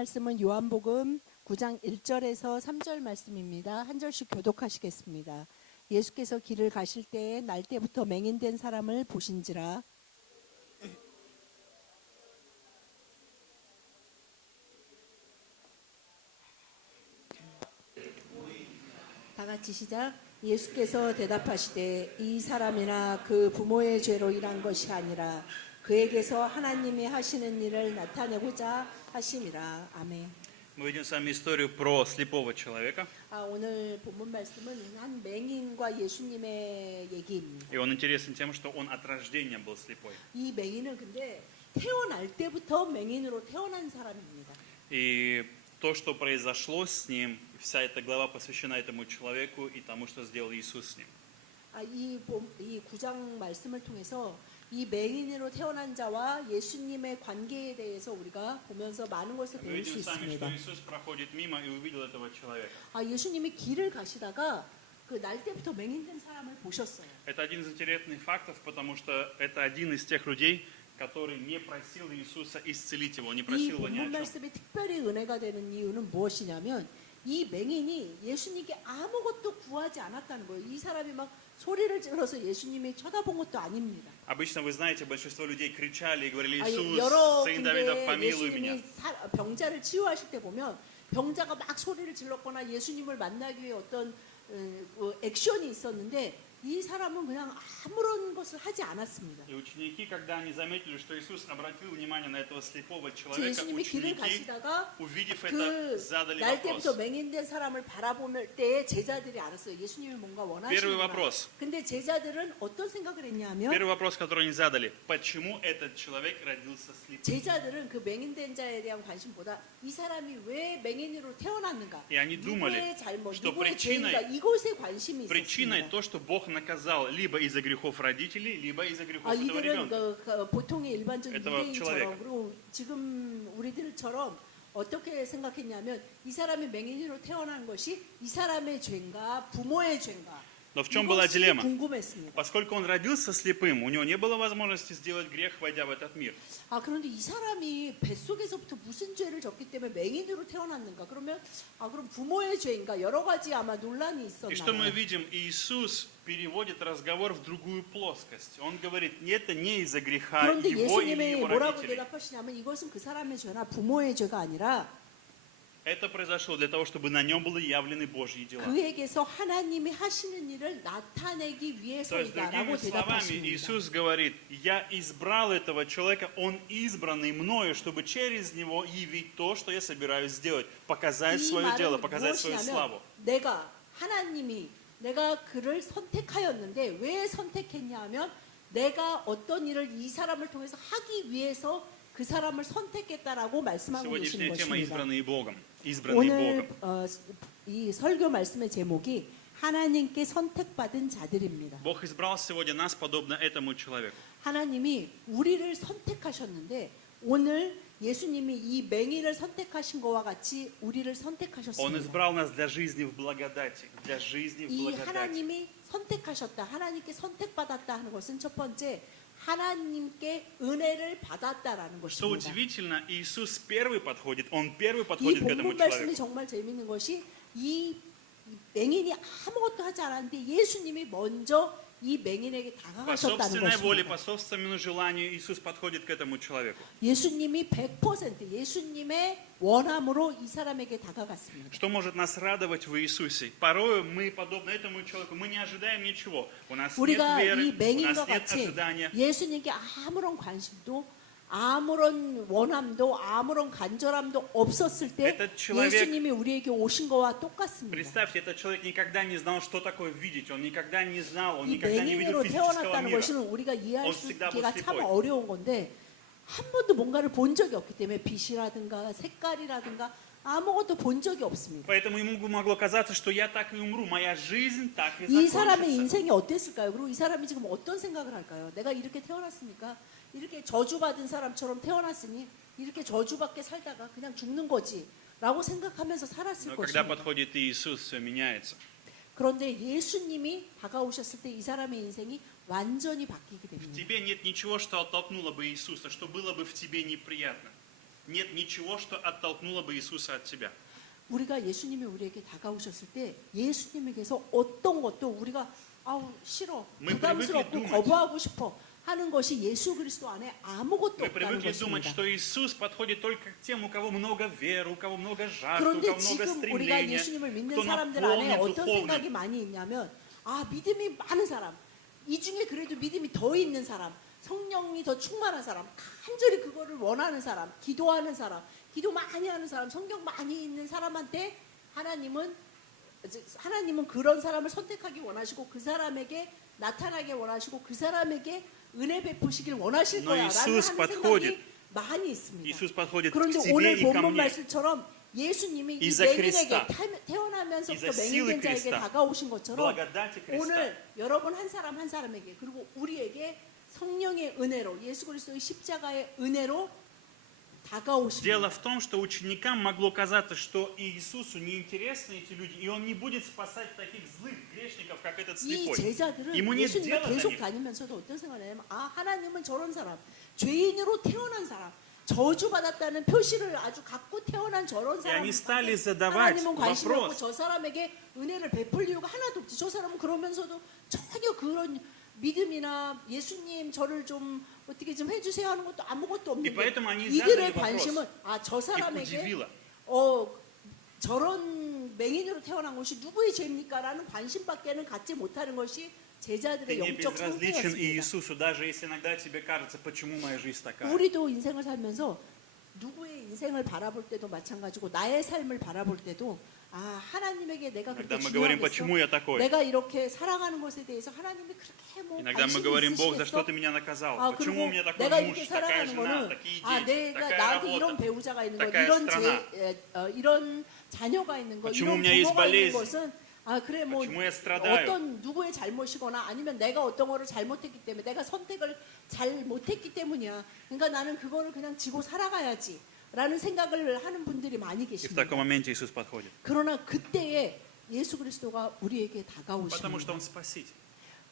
말씀은 요한복음 9장 1절에서 3절 말씀입니다. 한 절씩 교독하시겠습니다. 예수께서 길을 가실 때에 날 때부터 맹인된 사람을 보신지라. 다 같이 시작. 예수께서 대답하시되 이 사람이나 그 부모의 죄로 인한 것이 아니라 그에게서 하나님이 하시는 일을 나타내고자 하심이라. 아멘. Мы видим с вами историю про слепого человека. 오늘 본문 말씀은 한 맹인과 예수님의 얘기입니다. И он интересен тем, что он от рождения был слепой. 이 맹인은 근데 태어날 때부터 맹인으로 태어난 사람입니다. И то, что произошло с ним, вся эта глава посвящена этому человеку и тому, что сделал Иисус с ним. 이 9장 말씀을 통해서 이 맹인으로 태어난 자와 예수님의 관계에 대해서 우리가 보면서 많은 것을 Мы 배울 수 видим сами, что 있습니다. Иисус проходит мимо и увидел этого человека. 예수님이 길을 가시다가 그 날 때부터 맹인된 사람을 보셨어요. Это один из интересных фактов, потому что это один из тех людей, который не просил Иисуса исцелить его, не 이 просил его ни о 본문 чем. 말씀이 특별히 은혜가 되는 이유는 무엇이냐면 이 맹인이 예수님께 아무것도 구하지 않았다는 거예요. 이 사람이 막 소리를 질러서 예수님이 쳐다본 것도 아닙니다. Обычно вы знаете, большинство людей кричали и говорили: 여러 Иисус, сын Давидов, 군데 помилуй меня. 예수님이 병자를 치유하실 때 보면 병자가 막 소리를 질렀거나 예수님을 만나기 위해 어떤 액션이 있었는데 이 사람은 그냥 아무런 것을 하지 않았습니다. И ученики, когда они заметили, что Иисус обратил внимание на этого слепого человека, 예수님이 길을 ученики, 가시다가 увидев 그 это, задали 날 때부터 вопрос. 맹인된 사람을 바라볼 때 제자들이 알았어요. 예수님이 뭔가 Первый 원하시는구나. вопрос. 근데 제자들은 어떤 생각을 했냐면 Первый вопрос, который они задали: почему этот человек родился слепым? 제자들은 그 맹인된 자에 대한 관심보다 이 사람이 왜 맹인으로 태어났는가, И они думали, 누구의 잘못, что 누구의 죄인가, 이것에 관심이 Причиной 있었습니다. то, что Бог наказал либо из-за грехов родителей, либо из-за грехов этого 이들은 ребенка. 보통의 일반적인 этого 유대인처럼 человека. 그리고 지금 우리들처럼 어떻게 생각했냐면 이 사람이 맹인으로 태어난 것이 이 사람의 죄인가 부모의 죄인가 Но в чем была 이것이 дилемма? 궁금했습니다. Поскольку он родился слепым, у него не было возможности сделать грех, войдя в этот мир. 그런데 이 사람이 뱃속에서부터 무슨 죄를 졌기 때문에 맹인으로 태어났는가? 그러면 그럼 부모의 죄인가? 여러 가지 아마 논란이 И что 있었나 мы 봐요. видим? Иисус переводит разговор в другую плоскость. Он говорит: это не из-за греха 그런데 его или 예수님이 его 뭐라고 родителей. 대답하시냐면 이것은 그 사람의 죄나 부모의 죄가 아니라 Это произошло для того, чтобы на нем были явлены Божьи дела. 그에게서 하나님이 하시는 일을 나타내기 То есть, 위해서이다라고 другими словами, 대답하십니다. Иисус говорит: я избрал этого человека, он избранный мною, чтобы через него явить то, что я собираюсь сделать, показать 이 свое дело, 말은 показать свою славу. 무엇이냐면 내가 그를 선택하였는데 왜 선택했냐 하면 내가 어떤 일을 이 사람을 통해서 하기 위해서 그 사람을 선택했다라고 말씀하고 계시는 Сегодняшняя тема: 것입니다. избранные Богом. избранные 오늘 Богом. 이 설교 말씀의 제목이 하나님께 선택받은 자들입니다. Бог избрал сегодня нас подобно этому человеку. 하나님이 우리를 선택하셨는데 오늘 예수님이 이 맹인을 선택하신 것과 같이 우리를 Он 선택하셨습니다. избрал нас для жизни в благодати. Для жизни в 이 благодати. 하나님이 선택하셨다, 하나님께 선택받았다 하는 것은 첫 번째 하나님께 은혜를 받았다라는 Что 것입니다. удивительно, Иисус первый подходит, Он первый 이 подходит к этому 본문 말씀이 человеку. 정말 재밌는 것이 이 맹인이 아무것도 하지 않았는데 예수님이 먼저 이 맹인에게 По 다가가셨다는 собственной воле, по 것입니다. собственному желанию Иисус подходит к этому человеку. 예수님이 100% 예수님의 원함으로 이 사람에게 다가갔습니다. Что может нас радовать в Иисусе? Порой мы, подобно этому человеку, мы не ожидаем ничего. У нас нет 우리가 веры, 이 у 맹인과 нас нет 같이 ожидания. 예수님께 아무런 관심도 아무런 원함도 아무런 간절함도 없었을 때 Этот человек- 예수님이 우리에게 오신 거와 똑같습니다. Представьте, этот человек никогда не знал, что такое видеть. Он никогда не знал, он 이 никогда не видел 맹인으로 физического 태어났다는 мира. 것은 우리가 이해할 Он 수 всегда 있기가 был 참 слепой. 어려운 건데 한 번도 뭔가를 본 적이 없기 때문에 빛이라든가 색깔이라든가 아무것도 본 적이 없습니다. Поэтому ему могло казаться, что я так и умру, моя жизнь так и 이 사람의 закончится. 인생이 어땠을까요? 그리고 이 사람이 지금 어떤 생각을 할까요? 내가 이렇게 태어났으니까 이렇게 저주받은 사람처럼 태어났으니 이렇게 저주받게 살다가 그냥 죽는 거지 라고 생각하면서 살았을 Но когда 것입니다. подходит Иисус, все меняется. 그런데 예수님이 다가오셨을 때 이 사람의 인생이 완전히 바뀌게 В 됩니다. тебе нет ничего, что оттолкнуло бы Иисуса, что было бы в тебе неприятно. нет ничего, что оттолкнуло бы Иисуса от тебя. 우리가 예수님이 우리에게 다가오셨을 때 예수님에게서 어떤 것도 우리가 아우 싫어, Мы 부담스럽고 привыкли думать. 거부하고 싶어 하는 것이 예수 그리스도 안에 아무것도 Мы 없다는 привыкли думать, 것입니다. что Иисус подходит только к тем, у кого много веры, у кого много жажды, у 그런데 кого много 지금 우리가 стремления, 예수님을 믿는 кто 사람들 안에 наполнен 어떤 생각이 духовным. 많이 있냐면 아 믿음이 많은 사람, 이 중에 그래도 믿음이 더 있는 사람, 성령이 더 충만한 사람, 간절히 그거를 원하는 사람, 기도하는 사람, 기도 많이 하는 사람, 성경 많이 있는 사람한테 하나님은 그런 사람을 선택하기 원하시고 그 사람에게 나타나게 원하시고 그 사람에게 은혜 베푸시길 원하실 Но 거야라는 하는 Иисус подходит. 생각이 많이 있습니다. Иисус подходит к 그런데 тебе 오늘 и ко 본문 мне. 말씀처럼 예수님이 이 Из-за 맹인에게 그리스다. 태어나면서부터 Из-за силы 맹인된 자에게 그리스다. 다가오신 것처럼 благодати Христа. 오늘 여러분 한 사람 한 사람에게 그리고 우리에게 성령의 은혜로 예수 그리스도의 십자가의 은혜로 다가오십니다. Дело в том, что ученикам могло казаться, что Иисусу неинтересны эти люди, и Он не будет спасать таких злых грешников, как этот 이 слепой. 제자들은 Ему нет 예수님과 дела до 계속 них. 다니면서도 어떤 생각을 하냐면 아 하나님은 저런 사람 죄인으로 태어난 사람 저주받았다는 표시를 아주 갖고 태어난 저런 И 사람 они стали задавать 하나님은 관심이 없고 вопрос, 저 사람에게 은혜를 베풀 이유가 하나도 없지. 저 사람은 그러면서도 전혀 그런 믿음이나 예수님 저를 좀 어떻게 좀 해주세요 하는 것도 아무것도 И 없는데 поэтому они 이들의 задали вопрос. 관심은 아 저 Их 사람에게 удивило. 저런 맹인으로 태어난 것이 누구의 죄입니까? 라는 관심밖에는 갖지 못하는 것이 제자들의 Ты не 영적 безразличен 상태였습니다. Иисусу, даже если иногда тебе кажется, почему моя жизнь такая. 우리도 인생을 살면서 누구의 인생을 바라볼 때도 마찬가지고 나의 삶을 바라볼 때도 아 하나님에게 내가 그렇게 Иногда мы говорим, 중요하겠어? почему я такой. 내가 이렇게 살아가는 것에 대해서 하나님이 그렇게 뭐 Иногда мы 관심이 говорим, Бог, за что 있으시겠어? ты меня наказал? 아 Почему 그리고 у меня такой 내가 муж, 이렇게 такая 살아가는 жена, 거는 такие 아 дети, 내가 такая 나한테 이런 работа? 배우자가 있는 것, такая 이런 страна. 이런 자녀가 있는 것, Почему у 이런 меня есть 부모가 있는 болезнь? 것은 아 그래 뭐 Почему я страдаю? 어떤 누구의 잘못이거나 아니면 내가 어떤 거를 잘못했기 때문에 내가 선택을 잘 못했기 때문이야. 그러니까 나는 그거를 그냥 지고 살아가야지. 라는 생각을 하는 분들이 많이 И в 계십니다. таком моменте Иисус подходит. 그러나 그때에 예수 그리스도가 우리에게 Потому что 다가오십니다. Он спаситель.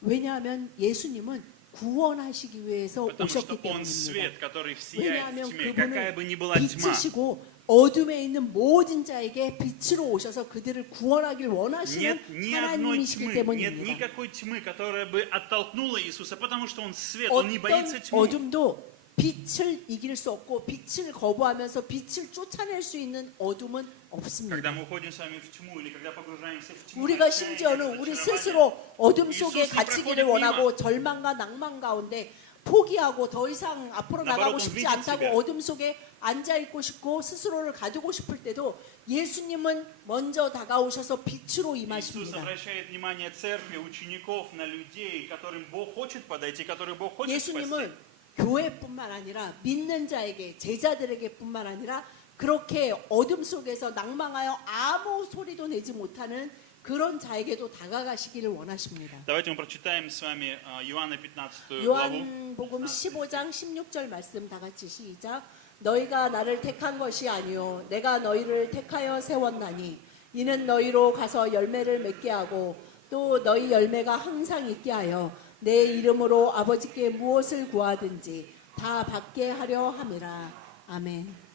왜냐하면 예수님은 구원하시기 위해서 Потому что 오셨기 Он 때문입니다. свет, который сияет в 왜냐하면 тьме. Какая бы ни была 그분은 тьма, 빛이시고 어둠에 있는 모든 자에게 빛으로 오셔서 그들을 구원하길 нет 원하시는 ни одной 하나님이시기 тьмы, нет 때문입니다. никакой тьмы, которая бы оттолкнула Иисуса, потому что Он свет, Он не боится 어떤 тьмы. 어둠도 빛을 이길 수 없고 빛을 거부하면서 빛을 쫓아낼 수 있는 어둠은 Когда 없습니다. мы уходим с вами в тьму или когда погружаемся в тьму, 우리가 отчаяние, 심지어는 우리 разочарование, 스스로 어둠 이수 속에 님 갇히기를 проходит 원하고 절망과 낭만 가운데 포기하고 더 이상 앞으로 나바로 나가고 좀 싶지 믿을 않다고 수가. 어둠 속에 앉아 있고 싶고 스스로를 가두고 싶을 때도 예수님은 먼저 다가오셔서 빛으로 Иисус 임하십니다. обращает внимание церкви, учеников на людей, которым Бог хочет подойти, которых Бог хочет спасти. 예수님은 교회뿐만 아니라 믿는 자에게 제자들에게뿐만 아니라 그렇게 어둠 속에서 낭망하여 아무 소리도 내지 못하는 그런 자에게도 다가가시기를 원하십니다. Давайте мы прочитаем с вами Иоанна 15 главу. 요한복음 15장 16절 말씀 다 같이 시작. 너희가 나를 택한 것이 아니요 내가 너희를 택하여 세웠나니 이는 너희로 가서 열매를 맺게 하고 또 너희 열매가 항상 있게 하여 내 이름으로 아버지께 무엇을 구하든지 다 받게 하려 함이라. 아멘.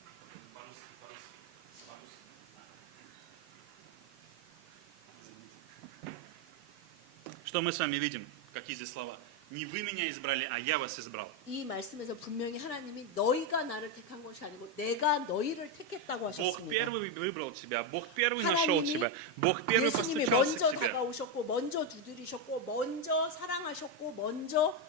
Что мы с вами видим? Какие здесь слова? Не вы меня избрали, а я вас избрал. 이 말씀에서 분명히 하나님이 너희가 나를 택한 것이 아니고 내가 너희를 택했다고 Бог 하셨습니다. первый выбрал тебя, Бог первый нашел 하나님이 тебя, Бог первый 예수님이 постучался 먼저 к тебе. 다가오셨고 먼저 두드리셨고 먼저 사랑하셨고 먼저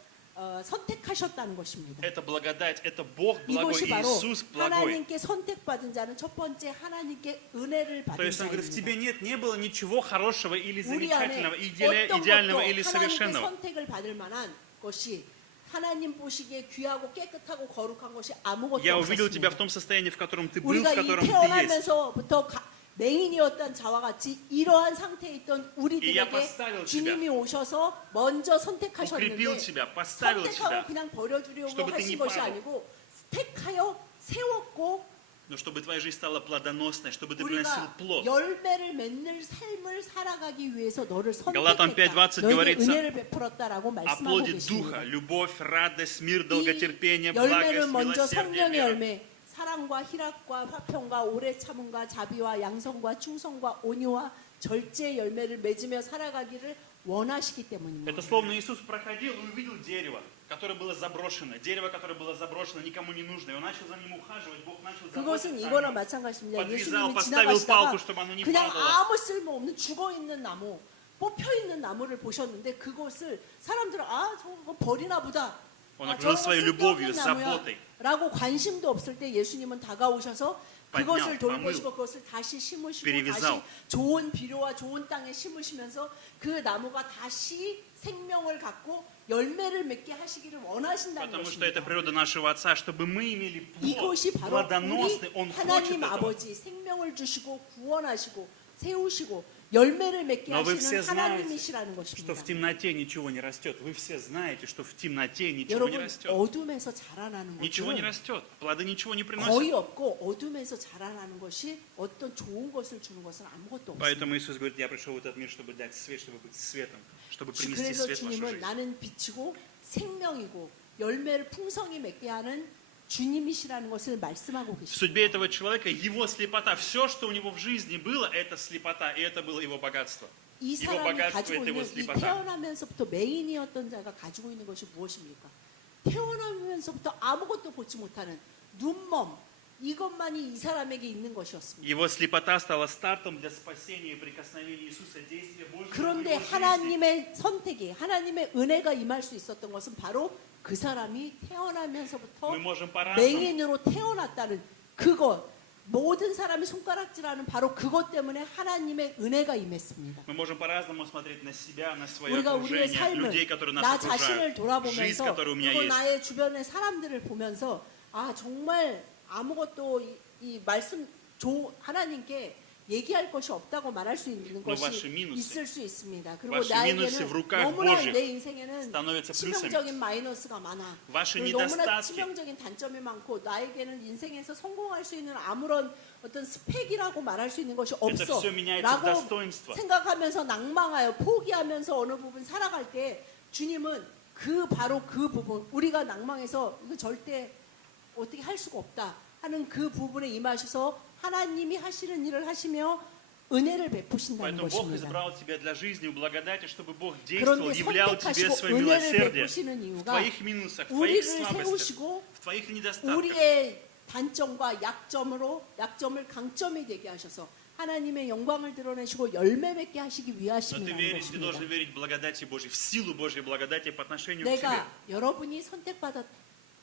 선택하셨다는 것입니다. Это благодать, это Бог благой, 이것이 바로 Иисус благой. 하나님께 선택받은 자는 첫 번째 하나님께 은혜를 То 받은 есть он говорит, в тебе 자입니다. не было ничего хорошего или 우리 안에 замечательного, 어떤 идеального 것도 или 하나님께 совершенного. 선택을 받을 만한 것이 하나님 보시기에 귀하고 깨끗하고 거룩한 것이 아무것도 Я увидел тебя в 없었습니다. том состоянии, в котором ты был, в 우리가 이 котором ты есть. 태어나면서부터 맹인이었던 자와 같이 이러한 상태에 있던 И я 우리들에게 поставил тебя, 주님이 오셔서 먼저 선택하셨는데 укрепил тебя, поставил 선택하고 тебя, 그냥 버려주려고 чтобы ты не 하신 것이 падал. 아니고 택하여 세웠고 но чтобы твоя жизнь стала плодоносной, чтобы ты приносил 우리가 плод. 열매를 맺는 삶을 살아가기 위해서 너를 Галатам 선택했다. 5:20 너에게 говорится 은혜를 베풀었다라고 О 말씀하고 плоде 계십니다. Духа, любовь, радость, мир, 이 долготерпение, 열매는 благость, 먼저 милосердие, 성령의 вера. 열매, 사랑과 희락과 화평과 오래 참음과 자비와 양성과 충성과 온유와 절제 열매를 맺으며 살아가기를 원하시기 때문입니다. Это словно Иисус проходил и увидел дерево, которое было заброшено. Дерево, которое было заброшено, никому не нужно. И он начал за ним ухаживать, Бог начал 그것은 заботиться о 이거나 нем. 마찬가지입니다. Подвязал, 예수님이 поставил 지나가시다가 палку, чтобы оно не 그냥 падало. 아무 쓸모없는 죽어있는 나무, 뽑혀있는 나무를 보셨는데 그것을 사람들은 저거 버리나 보다. Он открыл своей любовью, заботой. 라고 관심도 없을 때 예수님은 다가오셔서 그것을 поднял, 돌보시고 помыл, 그것을 다시 심으시고 перевязал. 다시 좋은 비료와 좋은 땅에 심으시면서 그 나무가 다시 생명을 갖고 열매를 맺게 하시기를 원하신다는 Потому что это 것입니다. природа нашего Отца, чтобы мы имели плод 이것이 바로 плодоносный. 우리 Он хочет 하나님 этого. 아버지 생명을 주시고 구원하시고 세우시고 열매를 맺게 Но вы все 하시는 знаете, 하나님이시라는 что 것입니다. в темноте ничего не растет. Вы все знаете, что в темноте ничего не 여러분 растет. 어둠에서 자라나는 Ничего не 것은 растет. Плоды ничего не 거의 приносят. 없고 어둠에서 자라나는 것이 어떤 좋은 것을 주는 것은 아무것도 없습니다. Поэтому Иисус говорит, я пришел в этот мир, чтобы дать свет, чтобы быть светом, чтобы принести 그래서 свет в вашу 주님은 жизнь. 나는 빛이고 생명이고 열매를 풍성히 맺게 하는 주님이시라는 것을 말씀하고 В 계십니다. судьбе этого человека его слепота, все, что у него в жизни было, это слепота, и это было его богатство. 이 이거 사람이 바가지고 가지고 있는 있는 이 슬리퍼다. 태어나면서부터 메인이었던 자가 가지고 있는 것이 무엇입니까? 태어나면서부터 아무것도 보지 못하는 눈멈 이것만이 이 사람에게 있는 것이었습니다. Его слепота стала стартом для спасения и прикосновения Иисуса, действия Божьего в 그런데 его жизни. 하나님의 선택이 하나님의 은혜가 임할 수 있었던 것은 바로 그 사람이 태어나면서부터 Мы можем по-разному. 메인으로 태어났다는 그것 모든 사람이 손가락질하는 바로 그것 때문에 하나님의 은혜가 임했습니다. Мы можем по-разному смотреть на себя, на свое 우리가 우리의 окружение, людей, которые 삶을 нас 나 자신을 окружают, жизнь, 돌아보면서 которая у меня 그리고 есть. 나의 주변의 사람들을 보면서 정말 아무것도 이 말씀 하나님께 얘기할 것이 없다고 말할 수 있는 Но 것이 ваши минусы, 있을 수 있습니다. 그리고 ваши минусы 나에게는 в руках 너무나 Божьих 내 인생에는 становятся 치명적인 плюсами. 마이너스가 많아. ваши 그리고 너무나 недостатки, 치명적인 단점이 많고 나에게는 인생에서 성공할 수 있는 아무런 어떤 스펙이라고 말할 수 있는 것이 это 없어 все меняется в 라고 достоинство. 생각하면서 낭망하여 포기하면서 어느 부분 살아갈 때 주님은 바로 그 부분 우리가 낭망해서 이거 절대 어떻게 할 수가 없다 하는 그 부분에 임하셔서 하나님이 하시는 일을 하시며 은혜를 베푸신다는 Поэтому Бог 것입니다. избрал тебя для жизни в благодати, чтобы Бог действовал, 그런데 являл тебе 선택하시고 свое 은혜를 милосердие 베푸시는 в 이유가 твоих минусах, в твоих 우리를 слабостях, 세우시고 в твоих недостатках. 우리의 단점과 약점을 강점이 되게 하셔서 하나님의 영광을 드러내시고 열매 맺게 하시기 Но ты 위하심이라는 ты должен 것입니다. верить в благодати Божьей, в силу Божьей благодати по отношению к тебе. 내가 여러분이 선택받은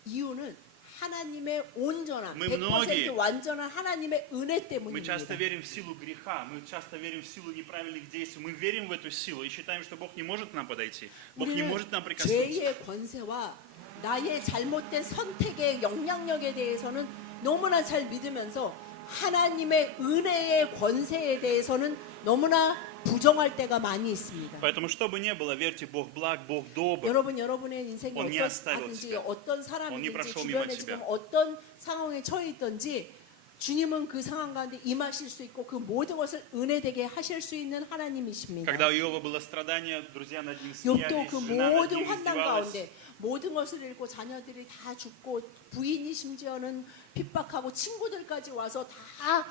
이유는 하나님의 온전한 Мы 100% многие- 완전한 하나님의 은혜 Мы 때문입니다. часто верим в силу греха, мы часто верим в силу неправильных действий, мы верим в эту силу и считаем, что Бог не может к нам подойти, Бог не 우리는 может к нам прикоснуться. 죄의 권세와 나의 잘못된 선택의 영향력에 대해서는 너무나 잘 믿으면서 하나님의 은혜의 권세에 대해서는 너무나 부정할 때가 많이 있습니다. Поэтому, что бы ни было, верьте, Бог благ, Бог добр. 여러분 여러분의 인생이 Он не оставил 어떠하든지 тебя. 어떤 Он не 사람이든지 прошел мимо 주변에 тебя. 지금 어떤 상황에 처해 있든지 주님은 그 상황 가운데 임하실 수 있고 그 모든 것을 은혜되게 하실 수 있는 하나님이십니다. Когда у Иова было страдание, друзья над ним 욥도 смеялись, 그 жена над 모든 ним 환난 издевалась. 가운데 모든 것을 잃고 자녀들이 다 죽고 부인이 심지어는 핍박하고 친구들까지 와서 다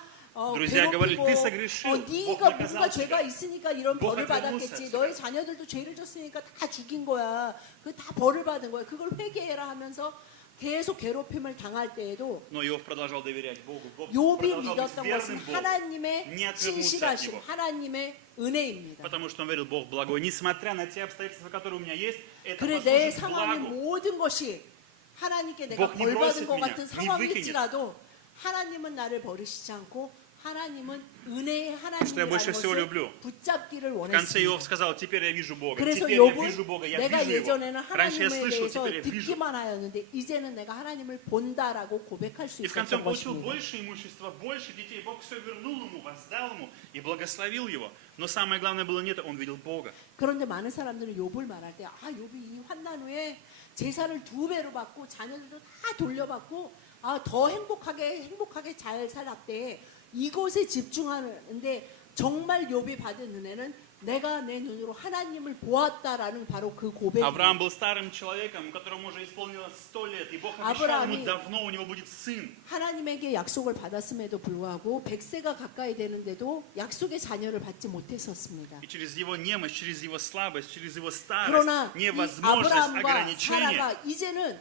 Друзья говорили, 괴롭히고 ты согрешил, Бог 네가 наказал 뭔가 тебя. 죄가 있으니까 이런 Бог 벌을 отвернулся 받았겠지. от тебя. 너희 자녀들도 죄를 졌으니까 다 죽인 거야. 그 다 벌을 받은 거야. 그걸 회개해라 하면서 계속 괴롭힘을 당할 때에도 Но Иов продолжал доверять Богу. Бог 욥이 продолжал быть 믿었던 것은 верным Богу. 하나님의 Не отвернулся от 신실하심, него. 하나님의 은혜입니다. Потому что он верил, Бог благой. Несмотря на те обстоятельства, которые у меня есть, это 그래 내 послужит 상황의 благу. 모든 것이 하나님께 내가 Бог не 벌 бросит 받은 것 меня, 같은 не 상황일지라도 하나님은 나를 버리시지 않고 하나님은 은혜의 Что я больше 하나님이라는 всего 것을 люблю. 붙잡기를 В конце Иов 원했습니다. сказал, теперь я вижу Бога. 그래서 Теперь я 욥은 вижу Бога, я 내가 вижу Его. 예전에는 Раньше я 하나님에 слышал, 대해서 теперь я вижу. 듣기만 하였는데 이제는 내가 하나님을 본다라고 고백할 수 И в конце 있었던 он получил 것입니다. больше имущества, больше детей. Бог все вернул ему, воздал ему и благословил его. Но самое главное было не это, он видел Бога. 그런데 많은 사람들은 욥을 말할 때 욥이 이 환난 후에 재산을 2배로 받고 자녀들도 다 돌려받고 더 행복하게 잘 살았대. 이것에 집중하는데 정말 욥이 받은 은혜는 내가 내 눈으로 하나님을 보았다라는 바로 그 고백이 Авраам был старым человеком, которому уже исполнилось 100 лет, и Бог обещал ему давно, у него будет сын. 하나님에게 약속을 받았음에도 불구하고 100세가 가까이 되는데도 약속의 자녀를 받지 못했었습니다. И через его немощь, через его слабость, через его 그러나 старость, 이 невозможность, 아브라함과 ограничения. 사라가 이제는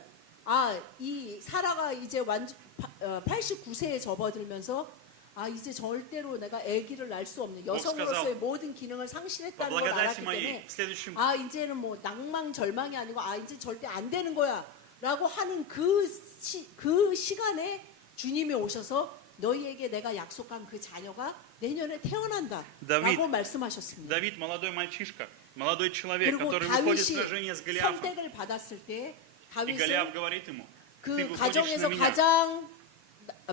이 사라가 이제 89세에 접어들면서 이제 절대로 내가 아기를 낳을 수 없는 여성으로서의 모든 기능을 По 상실했다는 걸 благодати 알았기 моей, 때문에 в следующем 이제는 뭐 낭망 절망이 아니고 이제 절대 안 되는 거야라고 하는 그 시간에 주님이 오셔서 너희에게 내가 약속한 그 자녀가 내년에 태어난다라고 다윗, 말씀하셨습니다. Давид молодой мальчишка, молодой человек, 그리고 который выходит в 다윗이 сражение с Голиафом. 선택을 받았을 때 И 다윗은 Голиаф говорит ему, ты 그 выходишь на 가정에서 меня. 가장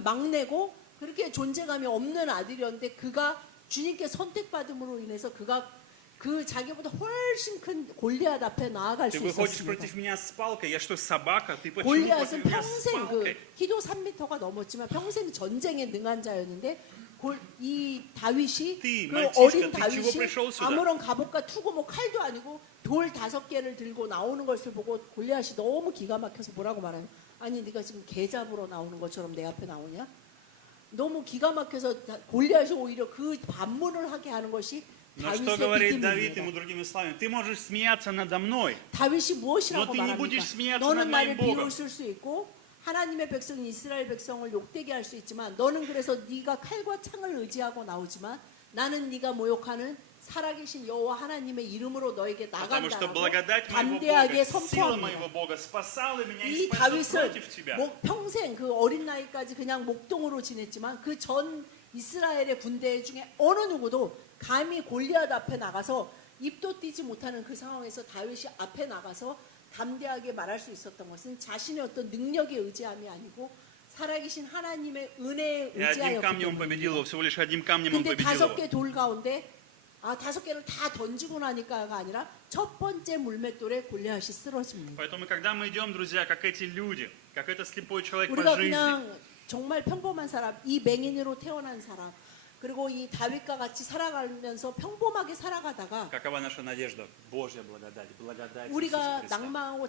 막내고 그렇게 존재감이 없는 아들이었는데 그가 주님께 선택받음으로 인해서 그가 그 자기보다 훨씬 큰 골리앗 앞에 나아갈 Ты 수 выходишь 있었습니다. против меня с палкой, я что, собака? Ты почему 골리앗은 против меня с 평생 палкой? 키도 3m가 넘었지만 평생 전쟁에 능한 자였는데 이 다윗이 띠, 그 말치시가, 어린 띠 다윗이 치고 пришел сюда. 아무런 갑옷과 투구 뭐 칼도 아니고 돌 5개를 들고 나오는 것을 보고 골리앗이 너무 기가 막혀서 뭐라고 말해요? 아니 네가 지금 개 잡으러 나오는 것처럼 내 앞에 나오냐? 너무 기가 막혀서 골리앗이 오히려 그 반문을 하게 하는 것이 Но что 다윗의 говорит Давид ему 믿음입니다. другими словами? Ты можешь смеяться надо мной, 다윗이 무엇이라고 너 ты не будешь 말합니까? смеяться 너는 над 나를 моим Богом. 비웃을 수 있고 하나님의 백성 이스라엘 백성을 욕되게 할 수 있지만 너는 그래서 네가 칼과 창을 의지하고 나오지만 나는 네가 모욕하는 살아계신 여호와 하나님의 이름으로 너에게 потому что 나간다고 благодать моего 담대하게 Бога, сила моего 선포합니다. Бога спасала меня 이 и спасла 다윗은 против тебя. 평생 그 어린 나이까지 그냥 목동으로 지냈지만 그 전 이스라엘의 군대 중에 어느 누구도 감히 골리앗 앞에 나가서 입도 띄지 못하는 그 상황에서 다윗이 앞에 나가서 담대하게 말할 수 있었던 것은 자신의 어떤 능력에 의지함이 아니고 살아계신 하나님의 은혜에 И одним камнем он 의지하였기 победил 때문입니다. его, всего лишь одним камнем он 근데 победил 5개 его. 돌 가운데 5개를 다 던지고 나니까가 아니라 첫 번째 물맷돌에 골리앗이 쓰러집니다. Поэтому, когда мы идем, друзья, как эти люди, как этот слепой человек по 우리가 жизни, 그냥 정말 평범한 사람, 이 맹인으로 태어난 사람, 그리고 이 다윗과 같이 살아가면서 평범하게 살아가다가 какова наша надежда? Божья благодать, благодать 우리가 Иисуса Христа. 낭망하고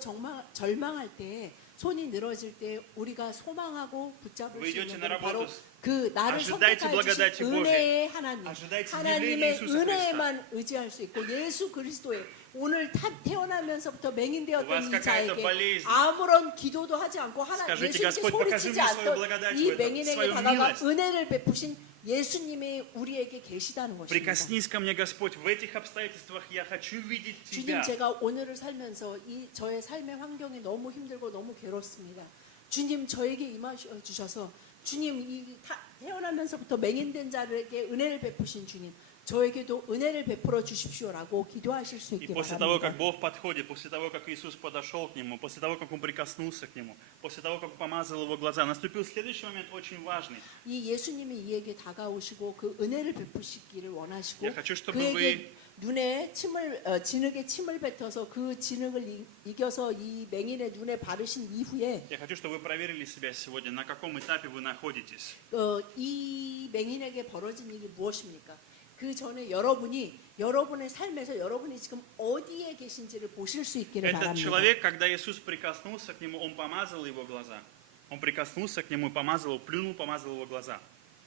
절망할 때 손이 늘어질 때 우리가 소망하고 붙잡을 Вы 수 идете 있는 на 건 바로 работу, 그 나를 ожидайте 선택하여 благодати 주신 Божьей. 은혜의 하나님, ожидайте явления 하나님의 Иисуса 은혜에만 의지할 수 있고 예수 그리스도의 오늘 태어나면서부터 맹인되었던 У вас 이 какая-то 자에게 болезнь. 아무런 기도도 하지 않고 Скажите, 예수님께 Господь, покажи 소리치지 мне свою 않던 благодать 이 в этом, 맹인에게 свою 다가가 милость. 은혜를 베푸신 예수님이 우리에게 계시다는 것입니다. Прикоснись ко мне, Господь, в этих обстоятельствах я хочу видеть 주님, Тебя. 제가 오늘을 살면서 이 저의 삶의 환경이 너무 힘들고 너무 괴롭습니다. 주님, 저에게 임하셔 주셔서 주님, 태어나면서부터 맹인된 자들에게 은혜를 베푸신 주님, 저에게도 은혜를 베풀어 주십시오라고 기도하실 수 И 있게 после того, как 바랍니다. Бог подходит, после того, как Иисус подошел к нему, после того, как он прикоснулся к нему, после того, как он помазал его глаза, наступил следующий момент очень важный. 이 예수님이 이에게 다가오시고 그 은혜를 베푸시기를 원하시고 Я хочу, чтобы 그에게 눈에 진흙에 침을 뱉어서 그 진흙을 이겨서 이 맹인의 눈에 바르신 이후에 Я хочу, чтобы вы проверили себя сегодня, на каком этапе вы находитесь. 이 맹인에게 벌어진 일이 무엇입니까? 그 전에 여러분의 삶에서 여러분이 지금 어디에 계신지를 보실 수 있기를 Этот 바랍니다. человек, когда Иисус прикоснулся к нему, он помазал его глаза. Он прикоснулся к нему, помазал его, плюнул, помазал его глаза.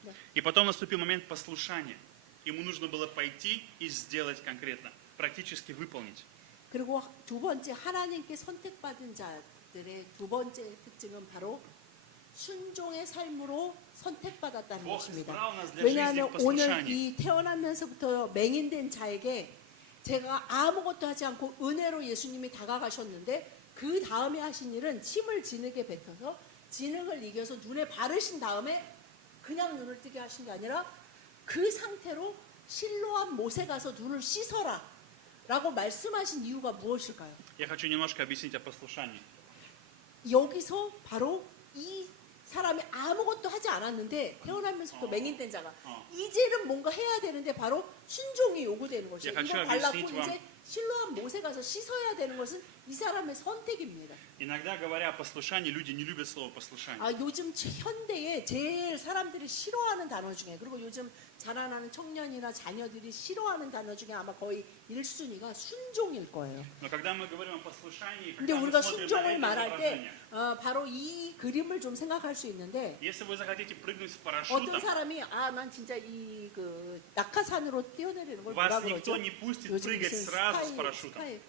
Да. И потом наступил момент послушания. Ему нужно было пойти и сделать конкретно, практически выполнить. 그리고 두 번째 하나님께 선택받은 자들의 두 번째 특징은 바로 순종의 삶으로 선택받았다는 Бог 것입니다. избрал нас для жизни 왜냐하면 в 오늘 послушании. 이 태어나면서부터 맹인된 자에게 제가 아무것도 하지 않고 은혜로 예수님이 다가가셨는데 그 다음에 하신 일은 침을 진흙에 뱉어서 진흙을 이겨서 눈에 바르신 다음에 그냥 눈을 뜨게 하신 게 아니라 그 상태로 실로암 못에 가서 눈을 씻어라 라고 말씀하신 이유가 무엇일까요? Я хочу немножко объяснить о послушании. 여기서 바로 이 사람이 아무것도 하지 않았는데 태어나면서부터 맹인된 자가 이제는 뭔가 해야 되는데 바로 순종이 요구되는 것이에요. Я хочу 이거 объяснить 발랐고 вам. 이제 실로암 못에 가서 씻어야 되는 것은 이 사람의 선택입니다. Иногда, говоря о послушании, люди не любят слово послушание. 아, 요즘 현대에 제일 사람들이 싫어하는 단어 중에, 그리고 요즘 자라나는 청년이나 자녀들이 싫어하는 단어 중에 아마 거의 1순위가 순종일 거예요. Но когда мы говорим о послушании, 근데 когда мы 우리가 смотрим на 순종을 это 말할 때 изображение, 바로 이 그림을 좀 생각할 수 있는데, если вы захотите прыгнуть с 어떤 парашютом, 사람이 난 진짜 이 그 낙하산으로 뛰어내리는 걸 вас 뭐라 никто 그러죠? не пустит 요즘 прыгать 무슨 сразу с парашютом.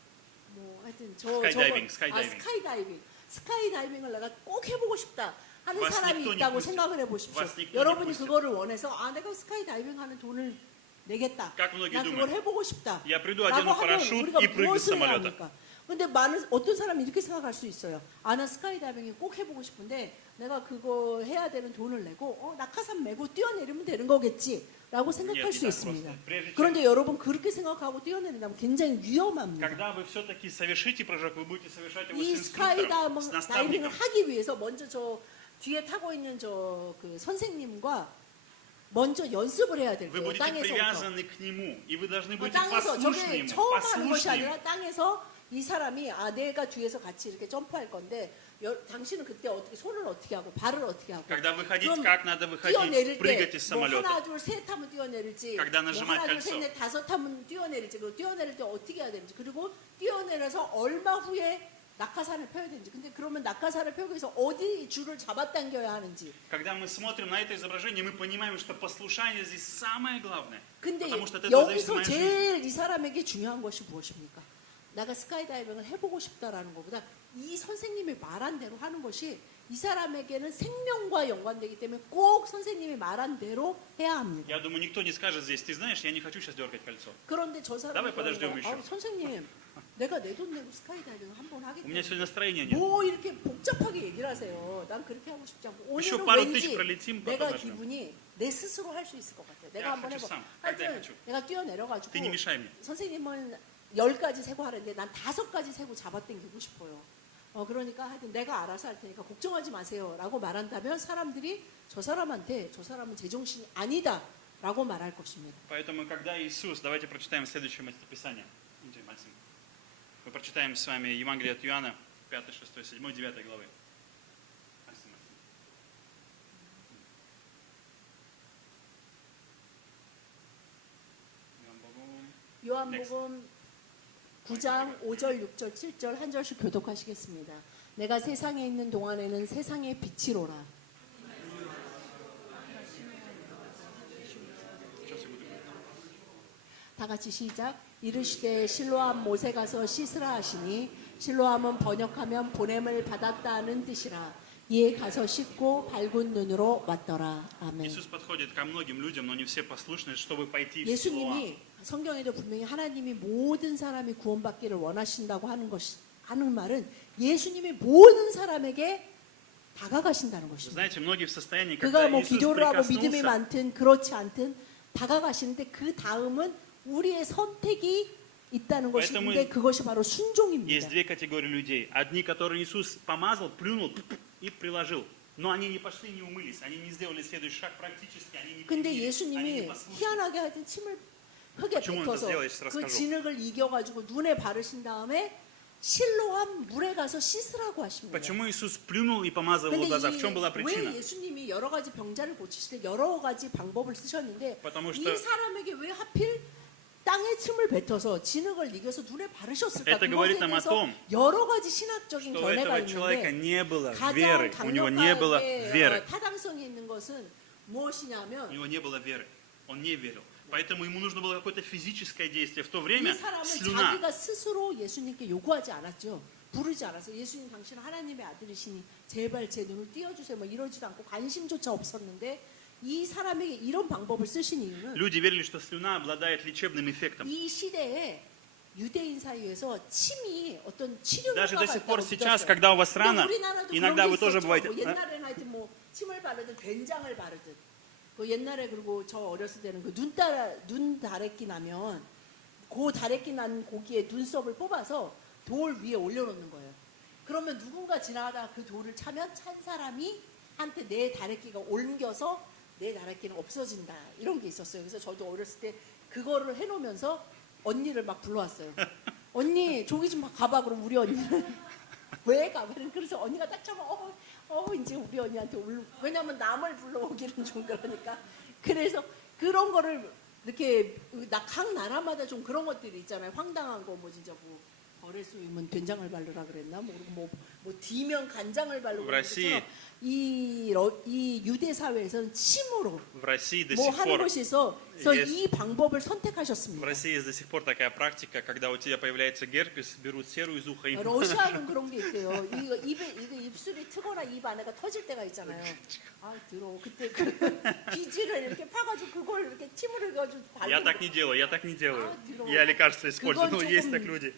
뭐 하여튼 스카이다이빙, 저거 스카이다이빙. 스카이다이빙을 내가 꼭 해보고 싶다 하는 вас 사람이 никто не 있다고 пустит. 생각을 해보십시오. вас никто не 여러분이 пустит. 그거를 원해서 내가 스카이다이빙 하는 돈을 내겠다. Как многие 나 그걸 думают, 해보고 싶다. я приду, 라고 одену 하면 парашют 우리가 и прыгну с 무엇을 해야 самолета. 합니까? 근데 어떤 사람이 이렇게 생각할 수 있어요. 나 스카이다이빙이 꼭 해보고 싶은데 내가 그거 해야 되는 돈을 내고 낙하산 메고 뛰어내리면 되는 거겠지 라고 생각할 Нет, 수 не так 있습니다. просто. Прежде чем- 그런데 여러분 그렇게 생각하고 뛰어내린다면 굉장히 위험합니다. Когда вы все-таки совершите прыжок, вы будете совершать его 이 с инструктором, с 스카이다이빙을 наставником. 하기 위해서 먼저 저 뒤에 타고 있는 저 그 선생님과 먼저 연습을 해야 될 Вы 거예요. будете 땅에서부터. привязаны к нему, и вы должны быть 땅에서 послушны 저게 ему, 처음 하는 것이 послушны ему. 아니라 땅에서 이 사람이 내가 뒤에서 같이 이렇게 점프할 건데 당신은 그때 어떻게 손을 어떻게 하고 발을 어떻게 하고 Когда выходить, 그럼 как надо выходить, 뛰어내릴 прыгать 때 из 뭐 самолета. 하나 둘 셋 하면 뛰어내릴지 Когда 뭐 нажимать 하나 둘 кольцо. 셋 넷 다섯 하면 뛰어내릴지 그리고 뛰어내릴 때 어떻게 해야 되는지 그리고 뛰어내려서 얼마 후에 낙하산을 펴야 되는지 근데 그러면 낙하산을 펴기 위해서 어디 줄을 잡아당겨야 하는지 Когда мы смотрим на это изображение, мы понимаем, что послушание здесь самое главное. 근데 Потому что от этого зависит 여기서 моя жизнь. 제일 이 사람에게 중요한 것이 무엇입니까? 내가 스카이다이빙을 해보고 싶다라는 것보다 이 선생님이 말한 대로 하는 것이 이 사람에게는 생명과 연관되기 때문에 꼭 선생님이 말한 대로 해야 합니다. Я думаю, никто не скажет здесь, ты знаешь, я не хочу сейчас дергать кольцо. 그런데 저 사람이 Давай подождем еще. 선생님 내가 내 돈 내고 스카이다이빙 한번 У меня 하겠다. сегодня настроения нет. 뭐 이렇게 복잡하게 얘기를 하세요. 난 그렇게 하고 싶지 않고 еще 오늘은 пару 왠지 тысяч пролетим, 내가 потом начнем. 기분이 내 스스로 할 수 있을 것 같아요. 내가 Я 한번 хочу 해봐. сам, когда я 하여튼 хочу. 내가 뛰어내려가지고 Ты не мешай мне. 선생님은 10가지 세고 하는데 난 5가지 세고 잡아당기고 싶어요. 그러니까 하여튼 내가 알아서 할 테니까 걱정하지 마세요 라고 말한다면 사람들이 저 사람한테 저 사람은 제정신이 아니다 라고 말할 것입니다. Поэтому, когда Иисус, давайте прочитаем следующее местописание. Мы прочитаем с вами Евангелие от Иоанна, 5, 6, 7, 9 главы. 요한복음 9장 5절, 6절, 7절 한 절씩 교독하시겠습니다. 내가 세상에 있는 동안에는 세상의 빛이로라. 다 같이 시작. 이르시되 실로암 못에 가서 씻으라 하시니 실로암은 번역하면 보냄을 받았다는 뜻이라. 이에 가서 씻고 밝은 눈으로 왔더라. 아멘. Иисус подходит ко многим людям, но не все послушны, чтобы пойти в Силуам. 예수님이 성경에도 분명히 하나님이 모든 사람이 구원받기를 원하신다고 하는 말은 예수님이 모든 사람에게 다가가신다는 Вы 것입니다. знаете, многие в состоянии, 그가 когда 뭐 Иисус 기도를 하고 믿음이 прикоснулся, 많든 그렇지 않든 다가가시는데 그 다음은 우리의 선택이 있다는 것인데 그것이 바로 есть 순종입니다. две категории людей. Одни, которые Иисус помазал, плюнул и приложил. Но они не пошли, не умылись, они не сделали следующий шаг практически, они не 근데 приняли, они 예수님이 не послушали. 희한하게 하여튼 침을 흙에 почему он это 뱉어서 сделал, я сейчас 그 расскажу. 진흙을 이겨가지고 눈에 바르신 다음에 실로암 물에 가서 씻으라고 하십니다. Почему Иисус плюнул и помазал его 근데 глаза? В чем была 왜 причина? 예수님이 여러 가지 병자를 고치실 때 여러 가지 방법을 쓰셨는데 потому 이 что 사람에게 왜 하필 땅에 침을 뱉어서 진흙을 이겨서 눈에 바르셨을까? Это говорит 그것에 нам о 대해서 том, 여러 가지 신학적인 что у 견해가 этого человека 있는데 не было 가장 веры, у него не было 강력하게 веры. 타당성이 있는 것은 У 무엇이냐면 него не было веры, он не верил. Поэтому ему нужно было какое-то физическое действие. В то 이 время 사람은 слюна. 자기가 스스로 예수님께 요구하지 않았죠. 부르지 않았어요. 예수님 당신은 하나님의 아들이시니 제발 제 눈을 띄워주세요. 뭐 이러지도 않고 관심조차 없었는데 이 사람에게 이런 방법을 쓰신 이유는 Люди верили, что слюна обладает лечебным эффектом. 이 시대에 유대인 사이에서 침이 어떤 치료 Даже 효과가 до сих 있다고 пор сейчас, 믿었어요. когда у вас 근데 рана, 우리나라도 иногда 그런 게 вы тоже 있었죠. бываете... 뭐 옛날에는 하여튼 뭐 침을 바르든 된장을 바르든 그 옛날에 그리고 저 어렸을 때는 그 눈 다래끼 나면 그 다래끼 난 고기에 눈썹을 뽑아서 돌 위에 올려놓는 거예요. 그러면 누군가 지나가다가 그 돌을 차면 찬 사람이 한테 내 다래끼가 옮겨서 내 다래끼는 없어진다 이런 게 있었어요. 그래서 저도 어렸을 때 그거를 해놓으면서 언니를 막 불러왔어요. 언니 저기 좀 가봐. 그럼 우리 언니는 왜 가봐? 그래서 언니가 딱 잡아. 이제 우리 언니한테 왜냐면 남을 불러오기는 좀 그러니까. 그래서 그런 거를 이렇게 각 나라마다 좀 그런 것들이 있잖아요. 황당한 거 뭐 진짜 뭐 벌에 쏘이면 된장을 바르라 그랬나? 뭐 뒤면 간장을 바르고 В России, 이 유대 사회에서는 침으로 в России до 뭐 сих 하는 пор 것이 있어. 그래서 есть- 이 방법을 В 선택하셨습니다. России есть до сих пор такая практика, когда у тебя появляется герпес, берут серу из уха и 러시아는 그런 게 있대요. 이거 입술이 트거나 입 안에가 터질 때가 있잖아요. 아 들어. 그때 그 비지를 이렇게 파가지고 그걸 이렇게 침으로 해가지고 Я 발로 так не делаю, я так не делаю. А, 들어. Я лекарства использую, 그건 но есть 조금- так люди.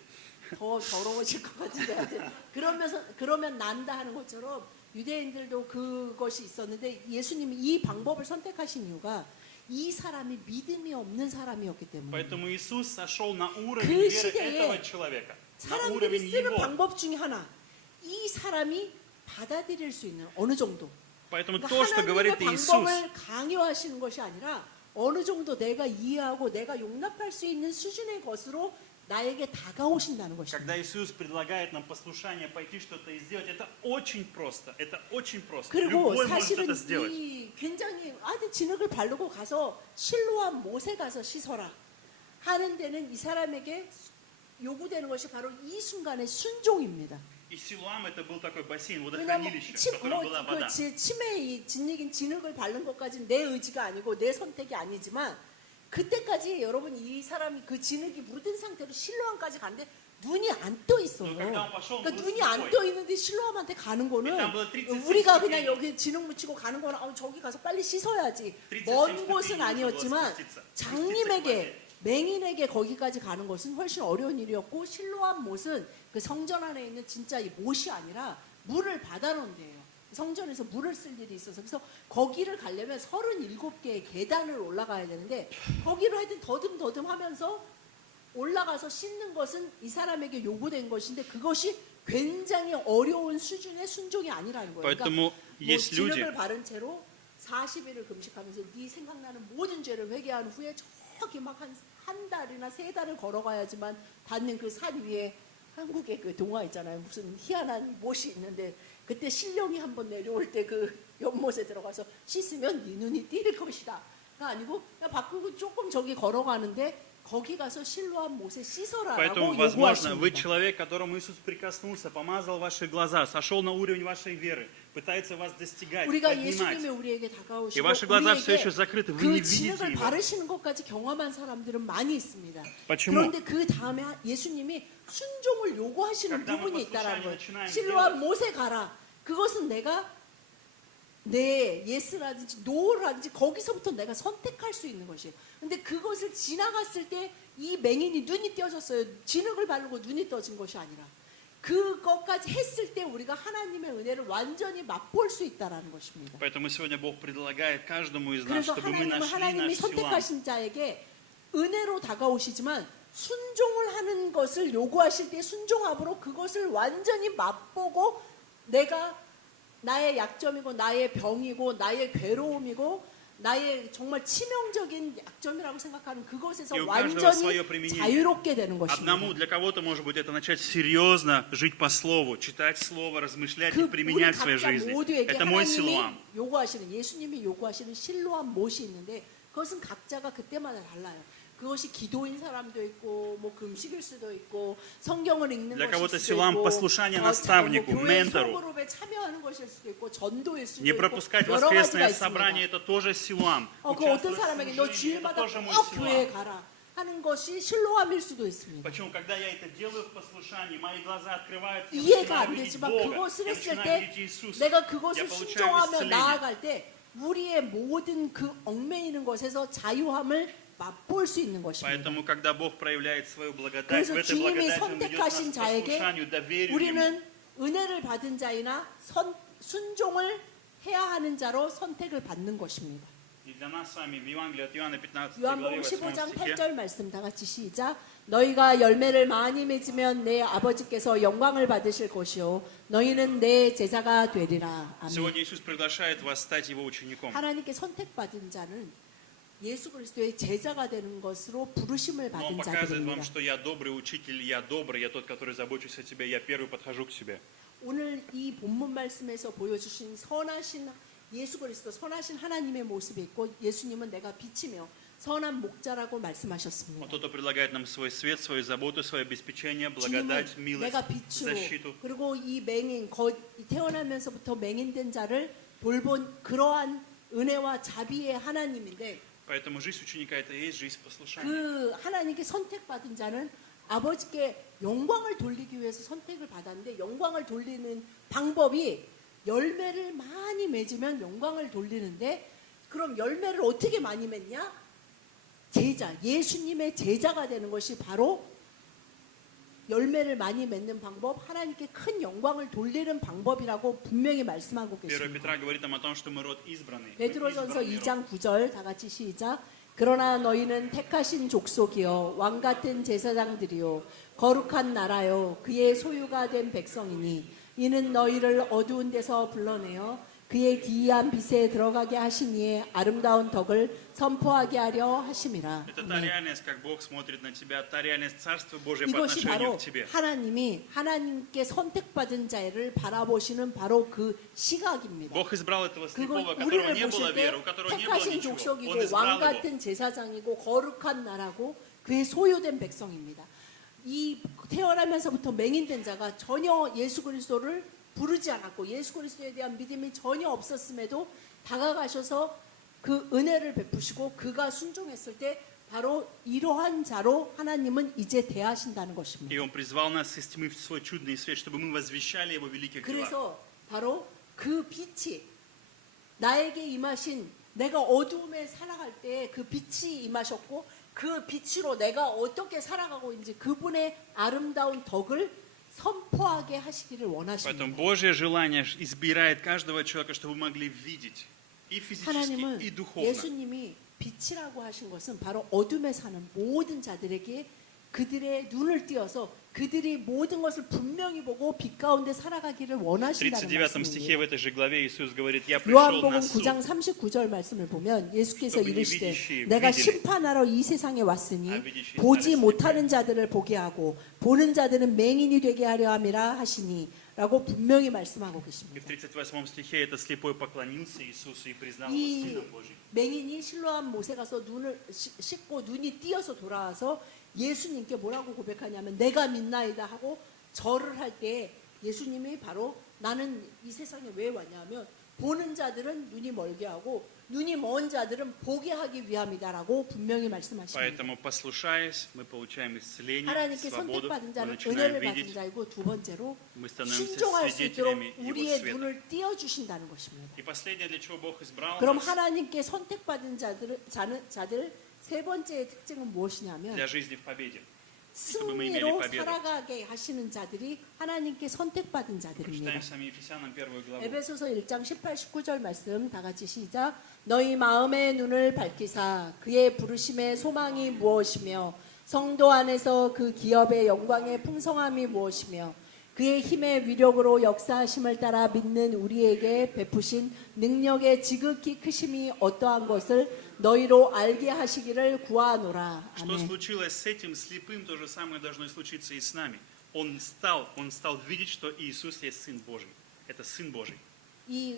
더 더러워질 것 같은데 하여튼 그러면 난다 하는 것처럼 유대인들도 그것이 있었는데 예수님이 이 방법을 선택하신 이유가 이 사람이 믿음이 없는 사람이었기 때문에 Поэтому Иисус сошел на уровень 그 веры 시대에 этого человека. На 사람들이 уровень 쓰는 его. 방법 중에 하나 이 사람이 받아들일 수 있는 어느 정도 Поэтому 그러니까 то, что говорит 하나님의 Иисус, 방법을 강요하시는 것이 아니라 어느 정도 내가 이해하고 내가 용납할 수 있는 수준의 것으로 나에게 다가오신다는 것입니다. когда Иисус предлагает нам послушание, пойти что-то и сделать, это очень просто. Это очень просто. 그리고 Любой может 사실은 это сделать. 이 굉장히 아주 진흙을 바르고 가서 실로암 못에 가서 씻어라 하는 데는 이 사람에게 요구되는 것이 바로 이 순간의 순종입니다. И Силуам это был такой бассейн, 왜냐하면 водохранилище, в котором была вода. 침에 이 진흙인 진흙을 바른 것까지는 내 의지가 아니고 내 선택이 아니지만 그때까지 여러분 이 사람이 그 진흙이 묻은 상태로 실로암까지 갔는데 눈이 안 떠 있어요. 그러니까 눈이 안 떠 있는데 실로암한테 가는 거는 우리가 그냥 여기 진흙 묻히고 가는 거는 저기 가서 빨리 씻어야지 먼 곳은 아니었지만 장님에게 맹인에게 거기까지 가는 것은 훨씬 어려운 일이었고 실로암 못은 그 성전 안에 있는 진짜 이 못이 아니라 물을 받아놓은 데예요. 성전에서 물을 쓸 일이 있어서 그래서 거기를 가려면 37개의 계단을 올라가야 되는데 거기를 하여튼 더듬더듬 하면서 올라가서 씻는 것은 이 사람에게 요구된 것인데 그것이 굉장히 어려운 수준의 순종이 아니라는 거예요. 그러니까 Поэтому 뭐 есть люди, 진흙을 바른 채로 40일을 금식하면서 네 생각나는 모든 죄를 회개한 후에 저기 막 한 달이나 3달을 걸어가야지만 닿는 그 산 위에 한국의 그 동화 있잖아요. 무슨 희한한 못이 있는데 그때 신령이 한번 내려올 때 그 연못에 들어가서 씻으면 네 눈이 띄일 것이다. 가 아니고 그냥 바꾸고 조금 저기 걸어가는데 거기 가서 실로암 못에 씻어라라고 поэтому, возможно, вы 요구하십니다. человек, которому Иисус прикоснулся, помазал ваши глаза, сошел на уровень вашей веры, пытается вас достигать, 우리가 поднимать. 예수님이 우리에게 И 다가오시고 ваши глаза все еще 우리에게 закрыты, вы не 그 видите 진흙을 его. 바르시는 것까지 경험한 사람들은 많이 있습니다. Почему? 그런데 그 다음에 예수님이 순종을 요구하시는 когда мы 부분이 있다라는 послушание 거예요. начинаем 실로암 делать, 못에 가라. 그것은 내가 내 예스라든지 노라든지 거기서부터 내가 선택할 수 있는 것이에요. 근데 그것을 지나갔을 때 이 맹인이 눈이 띄어졌어요. 진흙을 바르고 눈이 떠진 것이 아니라 그것까지 했을 때 우리가 하나님의 은혜를 완전히 맛볼 수 있다라는 것입니다. Поэтому сегодня Бог предлагает каждому из нас, 그래서 чтобы мы 하나님은 нашли 하나님이 наш Силуам. 선택하신 자에게 은혜로 다가오시지만 순종을 하는 것을 요구하실 때 순종함으로 그것을 완전히 맛보고 내가 나의 약점이고 나의 병이고 나의 괴로움이고 나의 정말 치명적인 약점이라고 생각하는 그것에서 И у каждого 완전히 свое применение. 자유롭게 되는 Одному, 것입니다. для кого-то, может быть, это начать серьезно жить по слову, читать слово, размышлять и 그 우리 применять в своей 각자 жизни. 모두에게 Это мой 하나님이 Силуам. 요구하시는 예수님이 요구하시는 실로암 못이 있는데 그것은 각자가 그때마다 달라요. 그것이 기도인 사람도 있고 뭐 금식일 수도 있고 성경을 읽는 Для 것일 кого-то 수도 Силуам 있고 послушание 뭐 наставнику, 교회 ментору. 소그룹에 참여하는 것일 수도 있고 전도일 수도 Не 있고 пропускать 여러 가지가 воскресное 있습니다. собрание, это тоже Силуам. 그 어떤 Участвовать в 사람에게 너 служении, это 주일마다 тоже мой 꼭 교회에 Силуам. 가라 하는 것이 실로암일 수도 있습니다. Почему? Когда я это делаю в послушании, мои глаза открываются, я 이해가 начинаю 안 видеть 되지만 Бога, 그것을 я 했을 начинаю 때 видеть Иисуса, 내가 я 그것을 получаю 순종하며 исцеление. 나아갈 때 우리의 모든 그 얽매이는 것에서 자유함을 맛볼 수 있는 것입니다. Поэтому, когда Бог проявляет свою благодать, в 그래서 этой 주님이 благодати Он ведет нас 선택하신 к 자에게 послушанию, доверию Ему. 우리는 은혜를 받은 자이나 순종을 해야 하는 자로 선택을 받는 것입니다. И для нас с вами в Евангелии от Иоанна 15 главе 요한복음 8 15장 стихе 8절 말씀 다 같이 시작. 너희가 열매를 많이 맺으면 내 아버지께서 영광을 받으실 것이요 너희는 내 제자가 되리라. 아멘. Сегодня Иисус приглашает вас стать Его учеником. 하나님께 선택받은 자는 예수 그리스도의 제자가 되는 것으로 부르심을 Но Он 받은 показывает вам, 자들입니다. что я добрый учитель, я добрый, я тот, который забочусь о тебе, я первый подхожу к тебе. 오늘 이 본문 말씀에서 보여주신 선하신 예수 그리스도, 선하신 하나님의 모습이 있고 예수님은 내가 빛이며 선한 목자라고 말씀하셨습니다. Он тот, кто предлагает нам свой свет, свою заботу, свое обеспечение, 주님은 благодать, милость, 내가 빛으로 защиту. 그리고 이 맹인 태어나면서부터 맹인된 자를 돌본 그러한 은혜와 자비의 하나님인데 Поэтому жизнь ученика это и есть жизнь послушания. 그 하나님께 선택받은 자는 아버지께 영광을 돌리기 위해서 선택을 받았는데 영광을 돌리는 방법이 열매를 많이 맺으면 영광을 돌리는데 그럼 열매를 어떻게 많이 맺냐? 제자, 예수님의 제자가 되는 것이 바로 열매를 많이 맺는 방법, 하나님께 큰 영광을 돌리는 방법이라고 분명히 말씀하고 1 계십니다. Петра говорит нам о том, что мы род избранный. Мы 베드로전서 избранный род. 2장 9절 다 같이 시작. 그러나 너희는 택하신 족속이요 왕 같은 제사장들이요 거룩한 나라요 그의 소유가 된 백성이니 이는 너희를 어두운 데서 불러내어 그의 기이한 빛에 들어가게 하시니에 아름다운 덕을 선포하게 하려 하심이라. Это та реальность, как Бог смотрит на тебя, та реальность Царства Божия по 이것이 отношению 바로 к тебе. 하나님이 하나님께 선택받은 자를 바라보시는 바로 그 시각입니다. Бог избрал этого 그거 слепого, у которого 우리를 не было 보실 веры, 때 у которого не было 택하신 ничего. Он 족속이고 избрал 왕 его. 같은 제사장이고 거룩한 나라고 그의 소유된 백성입니다. 이 태어나면서부터 맹인된 자가 전혀 예수 그리스도를 부르지 않았고 예수 그리스도에 대한 믿음이 전혀 없었음에도 다가가셔서 그 은혜를 베푸시고 그가 순종했을 때 바로 이러한 자로 하나님은 이제 대하신다는 것입니다. И Он призвал нас с тьмы в свой чудный свет, чтобы мы возвещали Его великих делах. 그래서 바로 그 빛이 나에게 임하신 내가 어두움에 살아갈 때 그 빛이 임하셨고 그 빛으로 내가 어떻게 살아가고 있는지 그분의 아름다운 덕을 선포하게 하시기를 Поэтому 원하십니다. Божье желание избирает каждого человека, чтобы мы могли видеть и физически, 하나님은 и духовно. 예수님이 빛이라고 하신 것은 바로 어둠에 사는 모든 자들에게 그들의 눈을 띄어서 그들이 모든 것을 분명히 보고 빛 가운데 살아가기를 В 원하신다는 39 стихе в 말씀입니다. этой же главе Иисус говорит, я пришел 요한복음 на суд. 9장 39절 말씀을 보면 예수께서 чтобы 이르시되 невидящие 내가 видели, 심판하러 이 세상에 왔으니 а видящие 보지 стали 못하는 자들을 보게 하고 보는 자들은 맹인이 되게 하려 함이라 하시니 라고 분명히 말씀하고 И 계십니다. в 38 стихе этот слепой поклонился Иисусу и признал его 이 Сыном Божьим. 맹인이 실로암 못에 가서 눈을 씻고 눈이 띄어서 돌아와서 예수님께 뭐라고 고백하냐면 내가 믿나이다 하고 절을 할 때 예수님이 바로 나는 이 세상에 왜 왔냐면 보는 자들은 눈이 멀게 하고 눈이 먼 자들은 보게 하기 위함이다라고 분명히 말씀하십니다. Поэтому, послушаясь, мы получаем исцеление, 하나님께 свободу, 선택받은 мы 자는 начинаем 은혜를 받은 видеть, 자이고 두 번째로 мы становимся 순종할 수 있도록 свидетелями Его 우리의 света. 눈을 띄어주신다는 것입니다. И последнее, для чего Бог избрал 그럼 нас 하나님께 선택받은 자들 세 번째의 특징은 무엇이냐면 для жизни в победе. 승리로 살아가게 하시는 자들이 하나님께 선택받은 자들입니다. Прочитаем с вами Ефесянам 1 главу. 에베소서 1장 18, 19절 말씀 다 같이 시작. 너희 마음의 눈을 밝히사 그의 부르심의 소망이 무엇이며 성도 안에서 그 기업의 영광의 풍성함이 무엇이며 그의 힘의 위력으로 역사하심을 따라 믿는 우리에게 베푸신 능력의 지극히 크심이 어떠한 것을 너희로 알게 하시기를 구하노라. Что 아멘. случилось с этим слепым, то же самое должно случиться и с нами. Он стал видеть, что Иисус есть Сын Божий. Это Сын Божий. 이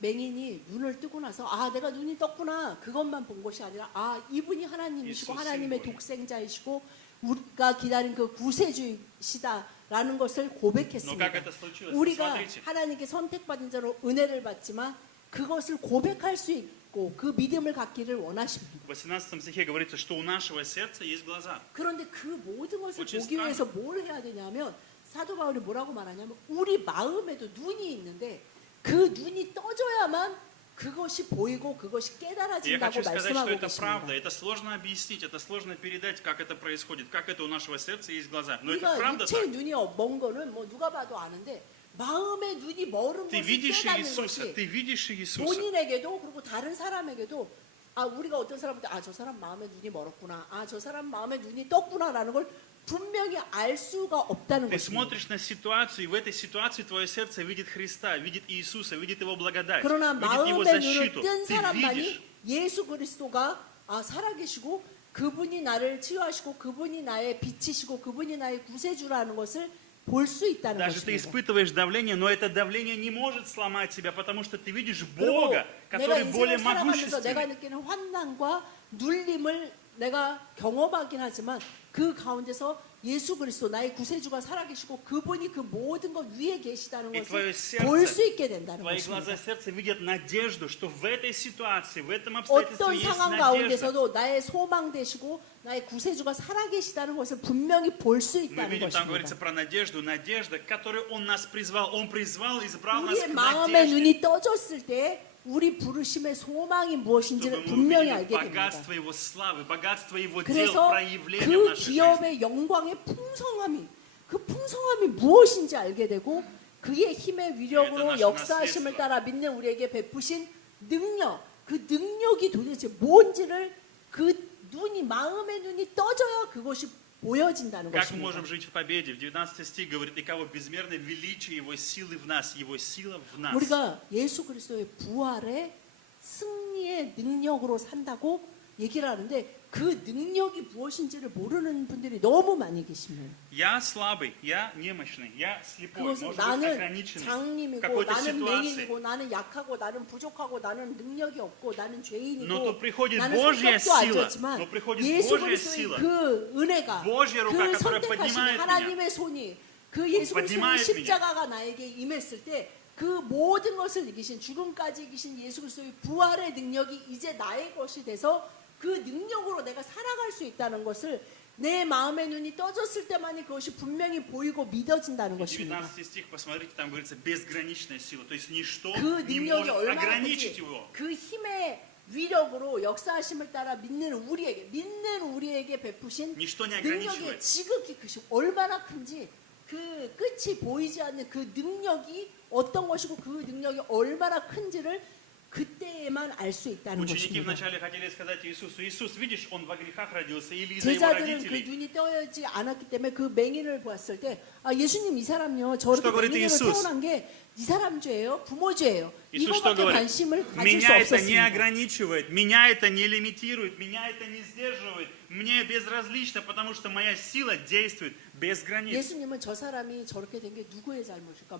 맹인이 눈을 뜨고 나서 아 내가 눈이 떴구나 그것만 본 것이 아니라 아 이분이 하나님이시고 예수 하나님의 신부님. 독생자이시고 우리가 기다린 그 구세주이시다라는 것을 Но как 고백했습니다. это случилось? 우리가 Смотрите. 하나님께 선택받은 자로 은혜를 받지만 그것을 고백할 수 있고 그 믿음을 갖기를 원하십니다. В 18 стихе говорится, что у нашего сердца есть глаза. 그런데 그 모든 것을 Очень 보기 위해서 뭘 해야 되냐면 사도 바울이 뭐라고 말하냐면 우리 마음에도 눈이 있는데 그 눈이 떠져야만 그것이 보이고 그것이 И я 깨달아진다고 хочу сказать, что 말씀하고 это 계십니다. правда. Это сложно объяснить, это сложно передать, как это происходит, как это у нашего сердца есть глаза. Но это 우리가 правда 육체의 так. 눈이 먼 거는 뭐 누가 봐도 아는데 마음의 눈이 멀은 Ты 것을 видишь 깨닫는 Иисуса, 것이 ты видишь Иисуса. 본인에게도 그리고 다른 사람에게도 아 우리가 어떤 사람한테 아 저 사람 마음의 눈이 멀었구나 아 저 사람 마음의 눈이 떴구나라는 걸 분명히 알 수가 없다는 Ты 것입니다. смотришь на ситуацию, и в этой ситуации твое сердце видит Христа, видит Иисуса, видит Его благодать, 그러나 видит Его 마음의 눈을 защиту. 뜬 Ты 사람만이 видишь. 예수 그리스도가 살아계시고 그분이 나를 치유하시고 그분이 나의 빛이시고 그분이 나의 구세주라는 것을 볼 수 있다는 Даже ты 것입니다. испытываешь давление, но это давление не может сломать тебя, потому что ты видишь 그리고 Бога, 내가 который более 인생을 살아가면서 내가 могущественный. 느끼는 환난과 눌림을 내가 경험하긴 하지만 그 가운데서 예수 그리스도 나의 구세주가 살아계시고 그분이 그 모든 것 위에 계시다는 И твое 것을 볼 수 сердце, 있게 된다는 твои глаза 것입니다. сердца видят надежду, что в этой ситуации, в этом 어떤 обстоятельстве есть 상황 надежда. 가운데서도 나의 소망 되시고 나의 구세주가 살아계시다는 것을 분명히 볼 수 Мы 있다는 видим, там говорится 것입니다. про надежду, надежда, к которой Он нас призвал. Он призвал, избрал нас 우리의 к 마음의 надежде, 눈이 떠졌을 때 우리 부르심의 소망이 чтобы 무엇인지를 мы 분명히 увидели 알게 됩니다. богатство Его славы, богатство Его дел, 그래서 проявления в 그 нашей жизни. 기업의 영광의 풍성함이 그 풍성함이 무엇인지 알게 되고 그의 힘의 위력으로 나시 역사하심을 나스레스와. 따라 믿는 우리에게 베푸신 능력 그 능력이 도대체 뭔지를 그 눈이 마음의 눈이 떠져야 그것이 보여진다는 Как мы 것입니다. можем жить в победе? В 19 стих говорит, и кого безмерное величие Его силы в нас, Его сила в нас. 우리가 예수 그리스도의 부활의 승리의 능력으로 산다고 얘기를 하는데 그 능력이 무엇인지를 모르는 분들이 너무 많이 계십니다. Я слабый, я немощный, я слепой, 그것은 может быть 나는 ограниченный в 장님이고 какой-то 나는 ситуации. 맹인이고 나는 약하고 나는 부족하고 나는 능력이 없고 나는 Но 죄인이고 тут приходит 나는 Божья 성격도 안 сила, 좋지만 но приходит 예수 Божья 그리스도의 сила, 그 은혜가 Божья рука, 그 которая 선택하신 поднимает 하나님의 손이 그 예수 그리스도의 поднимает 십자가가 나에게 임했을 때 그 모든 것을 이기신 죽음까지 이기신 예수 그리스도의 부활의 능력이 이제 나의 것이 돼서 그 능력으로 내가 살아갈 수 있다는 것을 내 마음의 눈이 떠졌을 때만이 그것이 분명히 보이고 믿어진다는 것입니다. 19 стих, посмотрите, там говорится безграничная сила, то есть ничто 그 не 능력이 может 얼마나 ограничить 큰지 его. 그 힘의 위력으로 역사하심을 따라 믿는 우리에게 베푸신 Ничто не 능력의 ограничивает. 지극히 크시 얼마나 큰지 그 끝이 보이지 않는 그 능력이 어떤 것이고 그 능력이 얼마나 큰지를 그때에만 알 수 있다는 Ученики 것입니다. вначале хотели сказать Иисусу, Иисус, видишь, он во грехах родился, или из-за его 제자들은 그 родителей. 눈이 떠지 않았기 때문에 그 맹인을 보았을 때 예수님 이 사람요 저렇게 Что говорит 맹인으로 Иисус? 태어난 게 이 사람 죄예요? 부모 죄예요? Иисус что 이거밖에 говорит? 관심을 가질 수 Меня это не 없었습니다. ограничивает, меня это не лимитирует, меня это не сдерживает, мне безразлично, потому что моя сила действует без границ. 예수님은 저 사람이 저렇게 된 게 누구의 잘못일까?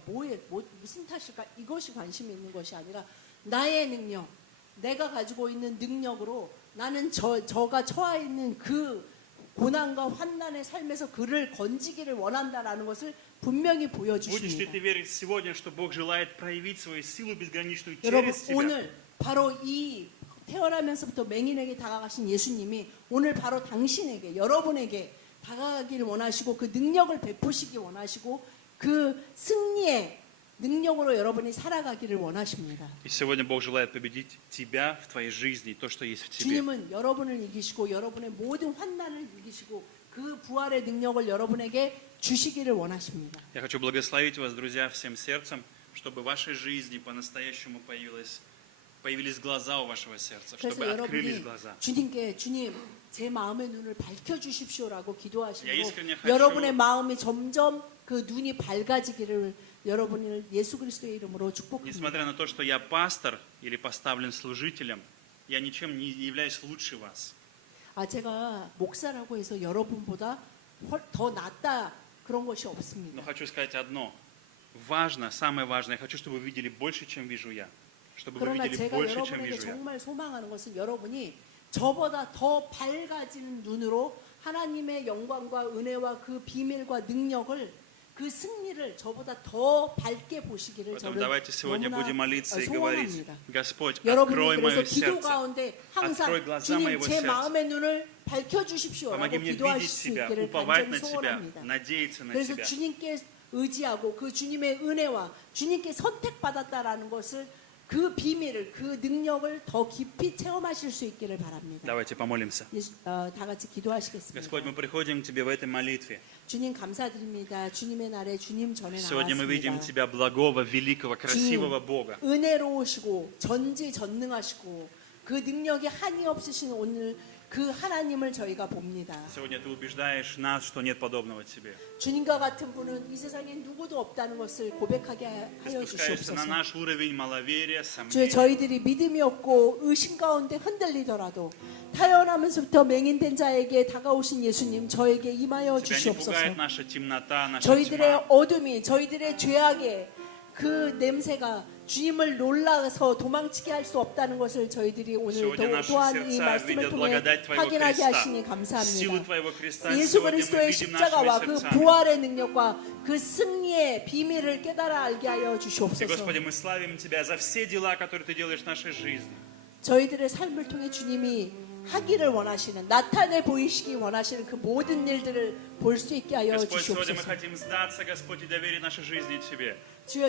무슨 탓일까? 이것이 관심이 있는 것이 아니라 나의 능력, 내가 가지고 있는 능력으로 나는 저가 처해 있는 그 고난과 환난의 삶에서 그를 건지기를 원한다라는 것을 분명히 Будешь ли 보여주십니다. ты верить сегодня, что Бог желает проявить свою силу безграничную 여러분 через тебя? 오늘 바로 이 태어나면서부터 맹인에게 다가가신 예수님이 오늘 바로 당신에게 여러분에게 다가가기를 원하시고 그 능력을 베푸시기 원하시고 그 승리의 능력으로 여러분이 살아가기를 원하십니다. И сегодня Бог желает победить тебя в твоей жизни, то, что есть в тебе. 주님은 여러분을 이기시고 여러분의 모든 환난을 이기시고 그 부활의 능력을 여러분에게 주시기를 원하십니다. Я хочу благословить вас, друзья, всем сердцем, чтобы в вашей жизни по-настоящему появились глаза у вашего сердца, 그래서 чтобы открылись 여러분이 глаза. 주님께 주님 제 마음의 눈을 밝혀주십시오라고 Я 기도하시고 искренне хочу, 여러분의 마음이 점점 그 눈이 밝아지기를 여러분을 예수 그리스도의 이름으로 축복합니다. Несмотря на то, что я пастор или поставлен служителем, я ничем не являюсь лучше вас. 제가 목사라고 해서 여러분보다 더 낫다 그런 것이 Но 없습니다. хочу сказать одно. Важно, самое важное, я хочу, чтобы вы видели больше, чем вижу я. Чтобы вы 그러나 видели 제가 больше, чем 여러분에게 вижу я. 정말 소망하는 것은 여러분이 저보다 더 밝아지는 눈으로 하나님의 영광과 은혜와 그 비밀과 능력을 그 승리를 저보다 더 밝게 보시기를 Поэтому 저는 давайте сегодня 너무나 будем молиться и говорить, 소원합니다. Господь, 여러분이 открой 그래서 мое 기도 сердце. 가운데 항상 Открой глаза 주님 моего 제 сердца. 마음의 눈을 밝혀주십시오라고 Помоги мне 기도하실 видеть 수 Тебя, 있기를 уповать на 간절히 Тебя, 소원합니다. надеяться на 그래서 Тебя. 주님께 의지하고 그 주님의 은혜와 주님께 선택받았다라는 것을 그 비밀을 그 능력을 더 깊이 체험하실 수 있기를 바랍니다. Давайте помолимся. 다 같이 기도하시겠습니다. Господь, мы приходим к Тебе в этой молитве. 주님 감사드립니다. 주님의 날에 주님 전에 Сегодня мы видим 나왔습니다. Тебя, благого, великого, красивого Бога. 은혜로우시고 전지전능하시고 그 능력이 한이 없으신 오늘 그 하나님을 저희가 봅니다. Сегодня Ты убеждаешь нас, что нет подобного Тебе. 주님과 같은 분은 이 세상에 누구도 없다는 것을 고백하게 Ты 하여 спускаешься на 주시옵소서. наш уровень маловерия, 주여, сомнений. 저희들이 믿음이 없고 의심 가운데 흔들리더라도 태어나면서부터 맹인된 자에게 다가오신 예수님, 저에게 임하여 Тебя не 주시옵소서. пугает наша темнота, наша 저희들의 тьма. 어둠이, 저희들의 죄악의 그 냄새가 주님을 놀라서 도망치게 할 수 없다는 것을 저희들이 오늘 Сегодня наши 또한 이 сердца 말씀을 видят 통해 благодать Твоего 확인하게 креста, 하시니 силу 감사합니다. Твоего креста. 예수 Сегодня мы 그리스도의 видим 십자가와 нашими 그 сердцами. 부활의 능력과 그 승리의 비밀을 깨달아 알게 하여 И, 주시옵소서. Господи, мы славим Тебя за все дела, которые Ты делаешь в нашей жизни. 저희들의 삶을 통해 주님이 하기를 원하시는, 나타내 보이시기 원하시는 그 모든 일들을 볼 수 있게 하여 Господь, сегодня мы 주시옵소서. хотим сдаться, Господь, и доверить нашей жизни Тебе. 주여,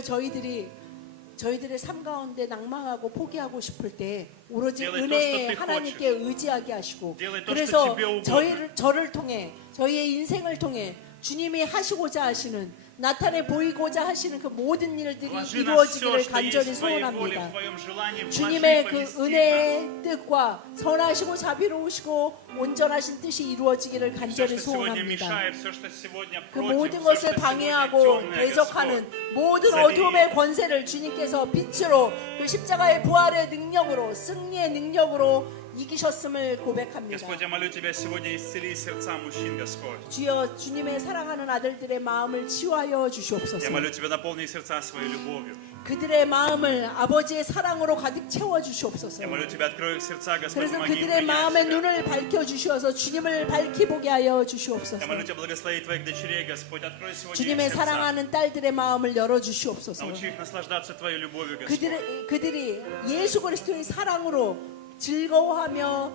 저희들의 삶 가운데 낭망하고 포기하고 싶을 때 오로지 Делай то, 은혜의 что ты 하나님께 의지하게 하시고, Делай то, 그래서 что тебе угодно. 저를 통해, 저희의 인생을 통해 주님이 하시고자 하시는, 나타내 보이고자 하시는 그 모든 일들이 Вложи на все, 이루어지기를 что 간절히 есть в Твоей воле, в 소원합니다. Твоем желании, вложи, 주님의 그 помести в нас. 은혜의 뜻과 선하시고 자비로우시고 온전하신 뜻이 이루어지기를 Все, 간절히 что сегодня 소원합니다. мешает, все, что сегодня 그 против, 모든 все, 것을 что сегодня 방해하고 темное, 대적하는 Господь. 모든 забери. 어둠의 권세를 주님께서 빛으로, 그 십자가의 부활의 능력으로, 승리의 능력으로 이기셨음을 고백합니다. Господь, я молю Тебя сегодня исцели сердца мужчин, Господь. 주여, 주님의 사랑하는 아들들의 마음을 치유하여 주시옵소서. Я молю Тебя, наполни их сердца своей любовью. 그들의 마음을 아버지의 사랑으로 가득 채워 주시옵소서. Я молю Тебя, открой их сердца, Господь, 그래서 помоги им 그들의 принять 마음의 Тебя. 눈을 밝혀 주시어서 주님을 밝히 보게 하여 주시옵소서. Я молю Тебя, благослови Твоих дочерей, Господь, открой сегодня их 주님의 сердца. 사랑하는 딸들의 마음을 열어 주시옵소서. Научи их наслаждаться Твоей любовью, Господь. 그들이 예수 그리스도의 사랑으로 즐거워하며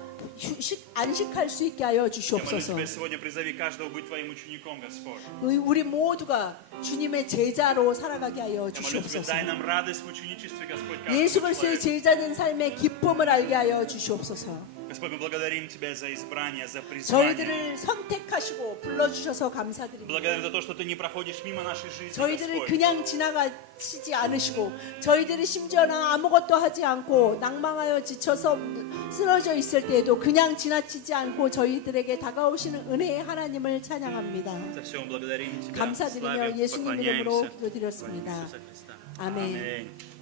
안식할 수 있게 하여 Я молю 주시옵소서. Тебя сегодня, призови каждого быть Твоим учеником, Господь. 우리 모두가 주님의 제자로 살아가게 하여 Я молю Тебя, 주시옵소서. дай нам радость в ученичестве, Господь, каждого 예수 그리스도의 человека. 제자된 삶의 기쁨을 알게 하여 주시옵소서. Господь, мы благодарим Тебя за избрание, за призвание. 저희들을 선택하시고 불러주셔서 감사드립니다. Благодарим за то, что Ты не проходишь мимо нашей жизни, 저희들을 Господь. 그냥 지나가시지 않으시고, 저희들이 심지어는 아무것도 하지 않고 낭망하여 지쳐서 쓰러져 있을 때에도 그냥 지나치지 않고 저희들에게 다가오시는 은혜의 하나님을 찬양합니다. За все мы благодарим Тебя, 감사드리며 славим, 예수님 이름으로 поклоняемся. 기도드렸습니다. Во имя Иисуса Христа. 아멘. Аминь.